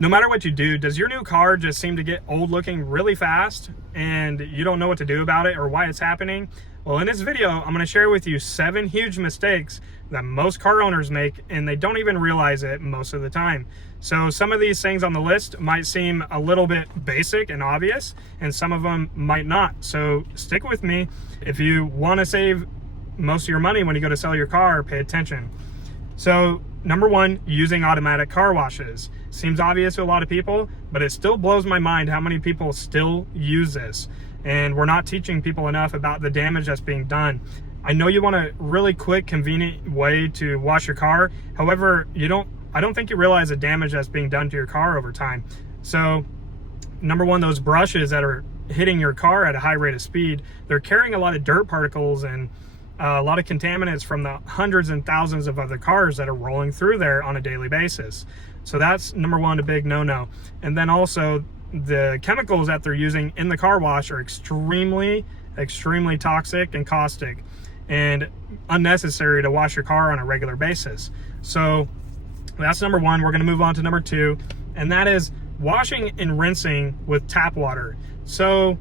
No matter what you do, does your new car just seem to get old looking really fast and you don't know what to do about it or why it's happening? Well, in this video, I'm going to share with you 7 huge mistakes that most car owners make, and they don't even realize it most of the time. So some of these things on the list might seem a little bit basic and obvious, and some of them might not. So stick with me. If you want to save most of your money when you go to sell your car, pay attention. So number 1, using automatic car washes. Seems obvious to a lot of people, but it still blows my mind how many people still use this. And we're not teaching people enough about the damage that's being done. I know you want a really quick, convenient way to wash your car. However, I don't think you realize the damage that's being done to your car over time. So number 1, those brushes that are hitting your car at a high rate of speed, they're carrying a lot of dirt particles and a lot of contaminants from the hundreds and thousands of other cars that are rolling through there on a daily basis. So that's number 1, a big no-no. And then also the chemicals that they're using in the car wash are extremely toxic and caustic and unnecessary to wash your car on a regular basis. So that's number 1. We're going to move on to number 2, and that is washing and rinsing with tap water. So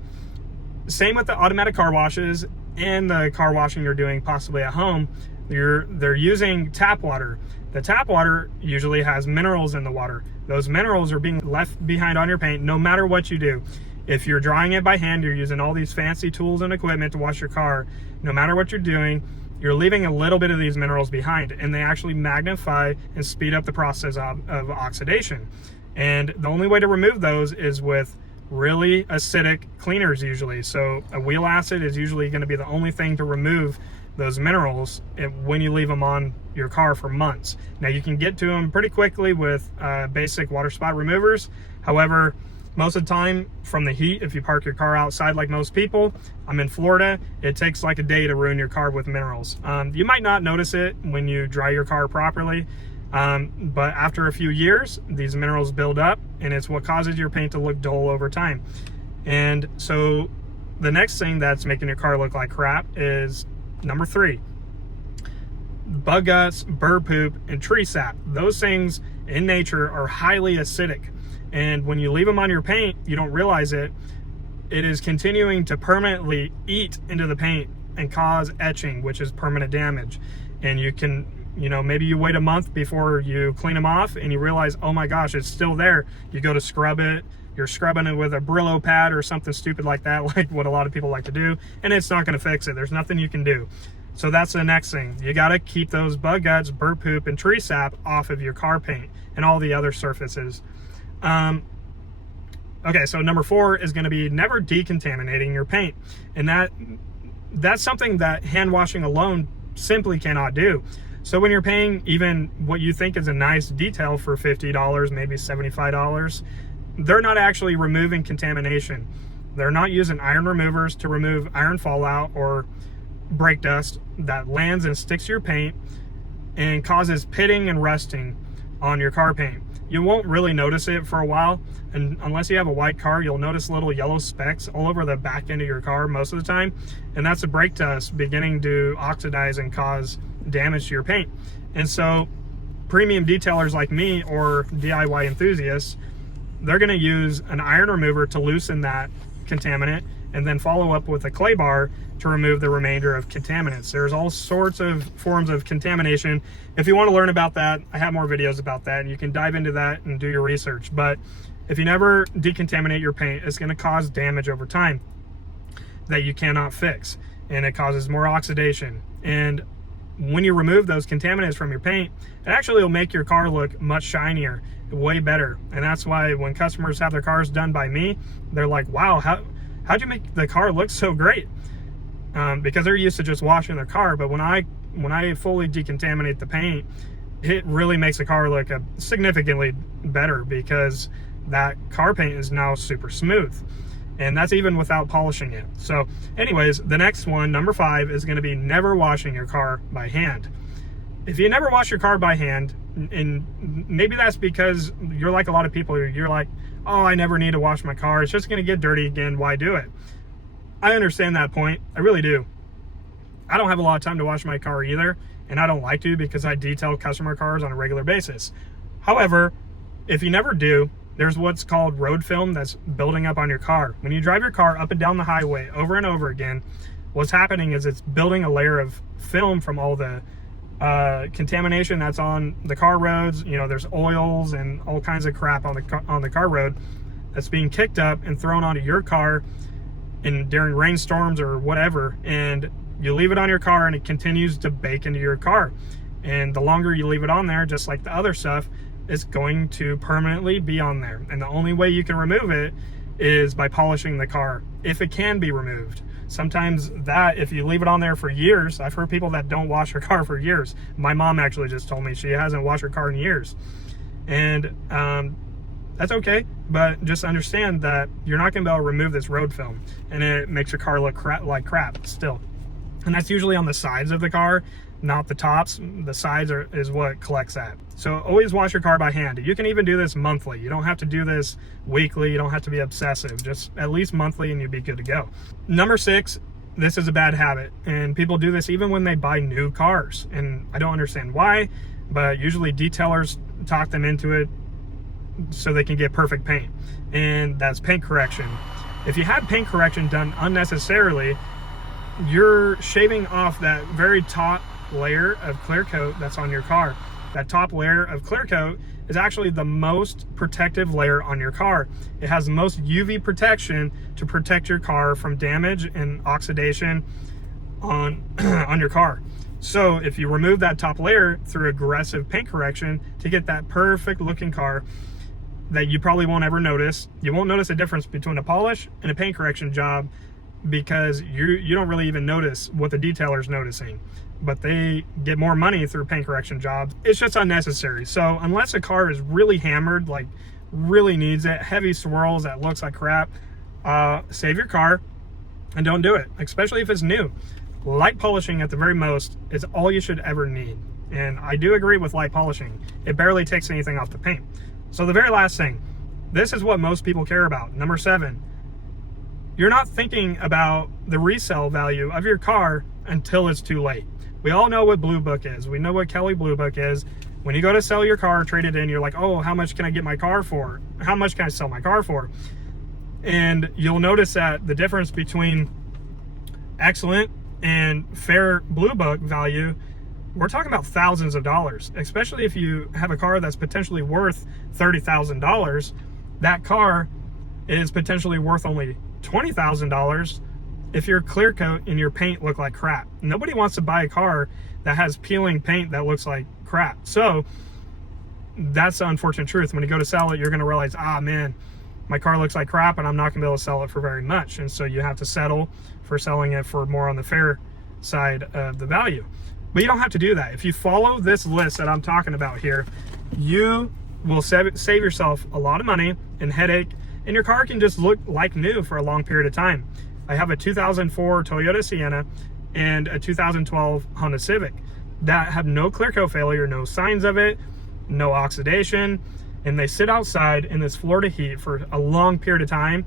same with the automatic car washes and the car washing you're doing possibly at home, they're using tap water. The tap water usually has minerals in the water. Those minerals are being left behind on your paint no matter what you do. If you're drying it by hand, you're using all these fancy tools and equipment to wash your car, no matter what you're doing, you're leaving a little bit of these minerals behind, and they actually magnify and speed up the process of oxidation. And the only way to remove those is with really acidic cleaners usually. So a wheel acid is usually going to be the only thing to remove those minerals when you leave them on your car for months. Now you can get to them pretty quickly with basic water spot removers. However, most of the time from the heat, if you park your car outside like most people, I'm in Florida, it takes like a day to ruin your car with minerals. You might not notice it when you dry your car properly, but after a few years, these minerals build up, and it's what causes your paint to look dull over time. And so the next thing that's making your car look like crap is number 3, bug guts, bird poop, and tree sap. Those things in nature are highly acidic, and when you leave them on your paint, you don't realize it is continuing to permanently eat into the paint and cause etching, which is permanent damage. And you can, maybe you wait a month before you clean them off and you realize, oh my gosh, it's still there. You go to scrub it, you're scrubbing it with a Brillo pad or something stupid like that, like what a lot of people like to do, and it's not going to fix it. There's nothing you can do. So that's the next thing. You got to keep those bug guts, bird poop, and tree sap off of your car paint and all the other surfaces. Okay, so number 4 is going to be never decontaminating your paint, and that's something that hand washing alone simply cannot do. So when you're paying even what you think is a nice detail for $50, maybe $75, they're not actually removing contamination. They're not using iron removers to remove iron fallout or brake dust that lands and sticks to your paint and causes pitting and rusting on your car paint. You won't really notice it for a while, and unless you have a white car, you'll notice little yellow specks all over the back end of your car most of the time, and that's the brake dust beginning to oxidize and cause damage to your paint. And so premium detailers like me or DIY enthusiasts, they're going to use an iron remover to loosen that contaminant and then follow up with a clay bar to remove the remainder of contaminants. There's all sorts of forms of contamination. If you want to learn about that, I have more videos about that, and you can dive into that and do your research. But if you never decontaminate your paint, it's going to cause damage over time that you cannot fix, and it causes more oxidation. And when you remove those contaminants from your paint, it actually will make your car look much shinier, way better. And that's why when customers have their cars done by me, they're like, wow, how'd you make the car look so great? Because they're used to just washing their car. But when I fully decontaminate the paint, it really makes the car look significantly better, because that car paint is now super smooth. And that's even without polishing it. So anyways, the next one, number 5, is going to be never washing your car by hand. If you never wash your car by hand, and maybe that's because you're like a lot of people, you're like, oh, I never need to wash my car, it's just going to get dirty again, why do it? I understand that point, I really do. I don't have a lot of time to wash my car either, and I don't like to, because I detail customer cars on a regular basis. However, if you never do, there's what's called road film that's building up on your car. When you drive your car up and down the highway over and over again, what's happening is it's building a layer of film from all the contamination that's on the car roads. You know, there's oils and all kinds of crap on the car road that's being kicked up and thrown onto your car during rainstorms or whatever, and you leave it on your car and it continues to bake into your car. And the longer you leave it on there, just like the other stuff, it's going to permanently be on there. And the only way you can remove it is by polishing the car, if it can be removed. Sometimes if you leave it on there for years, I've heard people that don't wash their car for years. My mom actually just told me she hasn't washed her car in years. And that's okay, but just understand that you're not gonna be able to remove this road film, and it makes your car look like crap still. And that's usually on the sides of the car, not the tops. The sides is what collects that. So always wash your car by hand. You can even do this monthly. You don't have to do this weekly. You don't have to be obsessive. Just at least monthly and you'll be good to go. Number 6, this is a bad habit. And people do this even when they buy new cars. And I don't understand why, but usually detailers talk them into it so they can get perfect paint. And that's paint correction. If you have paint correction done unnecessarily, you're shaving off that very top layer of clear coat that's on your car. That top layer of clear coat is actually the most protective layer on your car. It has the most UV protection to protect your car from damage and oxidation on your car. So if you remove that top layer through aggressive paint correction to get that perfect looking car that you probably won't ever notice, you won't notice a difference between a polish and a paint correction job, because you don't really even notice what the detailer's noticing, but they get more money through paint correction jobs. It's just unnecessary. So unless a car is really hammered, like really needs it, heavy swirls that looks like crap, save your car and don't do it, especially if it's new. Light polishing at the very most is all you should ever need. And I do agree with light polishing. It barely takes anything off the paint. So the very last thing, this is what most people care about. Number 7, you're not thinking about the resale value of your car until it's too late. We all know what Blue Book is. We know what Kelly Blue Book is. When you go to sell your car, trade it in, you're like, oh, how much can I get my car for? How much can I sell my car for? And you'll notice that the difference between excellent and fair Blue Book value, we're talking about thousands of dollars, especially if you have a car that's potentially worth $30,000. That car is potentially worth only $20,000 if your clear coat and your paint look like crap. Nobody wants to buy a car that has peeling paint that looks like crap. So that's the unfortunate truth. When you go to sell it, you're going to realize, ah, man, my car looks like crap and I'm not going to be able to sell it for very much. And so you have to settle for selling it for more on the fair side of the value. But you don't have to do that. If you follow this list that I'm talking about here, you will save yourself a lot of money and headache, and your car can just look like new for a long period of time. I have a 2004 Toyota Sienna and a 2012 Honda Civic that have no clear coat failure, no signs of it, no oxidation, and they sit outside in this Florida heat for a long period of time,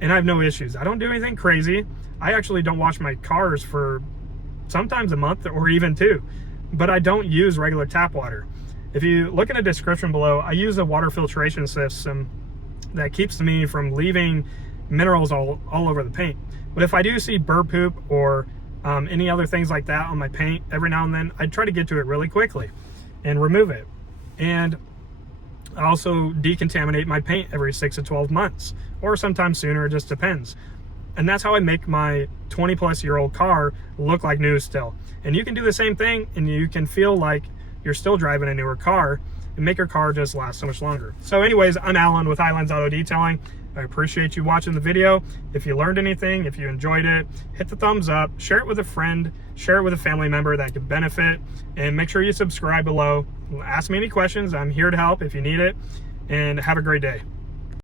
and I have no issues. I don't do anything crazy. I actually don't wash my cars for sometimes a month or even 2, but I don't use regular tap water. If you look in the description below, I use a water filtration system that keeps me from leaving minerals all over the paint. But if I do see bird poop or any other things like that on my paint, every now and then I try to get to it really quickly and remove it. And I also decontaminate my paint every 6 to 12 months, or sometimes sooner, it just depends. And that's how I make my 20-plus-year-old car look like new still. And you can do the same thing, and you can feel like you're still driving a newer car and make your car just last so much longer. So anyways, I'm Alan with Highlands Auto Detailing. I appreciate you watching the video. If you learned anything, if you enjoyed it, hit the thumbs up, share it with a friend, share it with a family member that could benefit, and make sure you subscribe below. Ask me any questions. I'm here to help if you need it, and have a great day.